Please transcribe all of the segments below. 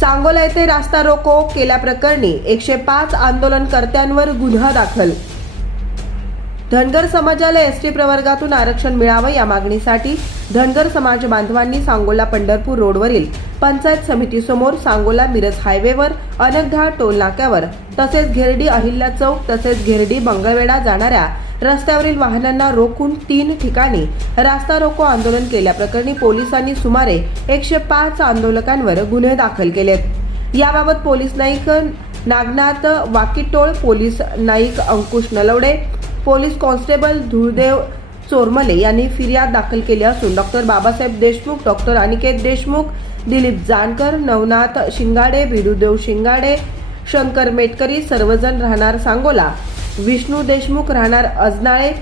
सांगोला येथे रास्ता रोको केल्याप्रकरणी एकशे पाच आंदोलनकर्त्यांवर गुन्हा दाखल. धनगर समाजाला एस टी प्रवर्गातून आरक्षण मिळावं या मागणीसाठी धनगर समाज बांधवांनी सांगोला पंढरपूर रोडवरील पंचायत समितीसमोर सांगोला मिरज हायवेवर अनेकदा टोल नाक्यावर तसेच घेरडी अहिल्या चौक तसेच घेरडी मंगळवेढा जाणाऱ्या रस्त्यावरील वाहनांना रोखून तीन ठिकाणी रास्ता रोको आंदोलन केल्याप्रकरणी पोलिसांनी सुमारे एकशे पाच आंदोलकांवर गुन्हे दाखल केलेत. याबाबत police Naik Nagnath Wakitol police Naik Ankush Nalawade police constable Dhuldev Chormale यांनी फिर्याद दाखल केली असून डॉक्टर बाबासाहेब देशमुख डॉक्टर अनिकेत देशमुख दिलीप जानकर नवनाथ शिंगाडे बिडुदेव शिंगाडे शंकर मेटकरी सर्वजण राहणार सांगोला. विष्णू देशमुख राहणार अजनाळे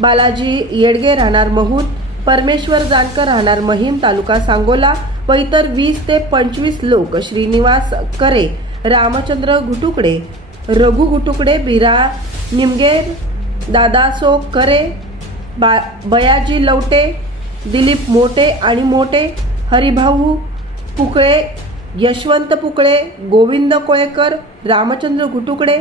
बालाजी येडगे राहणार महूद परमेश्वर जानकर राहणार महिम तालुका सांगोला व इतर वीस ते पंचवीस लोक श्रीनिवास करे रामचंद्र घुटुकडे रघु घुटुकडे बिरा निमगेर दादासो करे बा बयाजी लवटे दिलीप मोटे आणि मोटे हरिभाऊ पुकळे यशवंत पुकळे गोविंद कोळेकर रामचंद्र घुटुकडे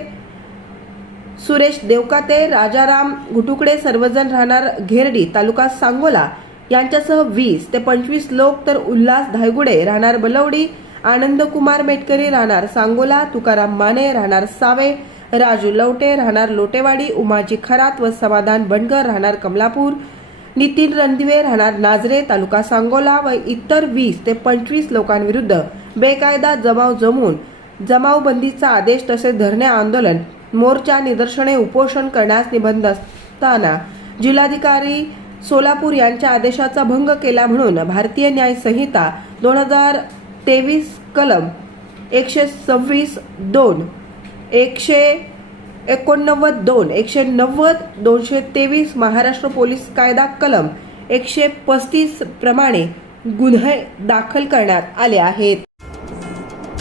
सुरेश देवकाते राजाराम घुटुकडे सर्वजण राहणार घेरडी तालुका सांगोला. यांच्यासह वीस ते पंचवीस लोक तर उल्हास धायगुडे राहणार बलवडी आनंद कुमार मेटकरी राहणार सांगोला तुकाराम माने राहणार सावे राजू लवटे राहणार लोटेवाडी उमाजी खरात व समाधान बनगर राहणार कमलापूर नितीन रणदिवे राहणार नाझरे तालुका सांगोला व इतर वीस ते पंचवीस लोकांविरुद्ध बेकायदा जमाव जमून जमावबंदीचा आदेश तसेच धरणे आंदोलन मोर्चा निदर्शने उपोषण करण्यास निबंध असताना जिल्हाधिकारी सोलापूर यांच्या आदेशाचा भंग केला म्हणून भारतीय न्याय संहिता दोन हजार तेवीस कलम एकशे सव्वीस दोन एकशे एकोणनव्वद दोन एकशे नव्वद दोनशे तेवीस महाराष्ट्र पोलीस कायदा कलम एकशे पस्तीस प्रमाणे गुन्हे दाखल करण्यात आले आहेत.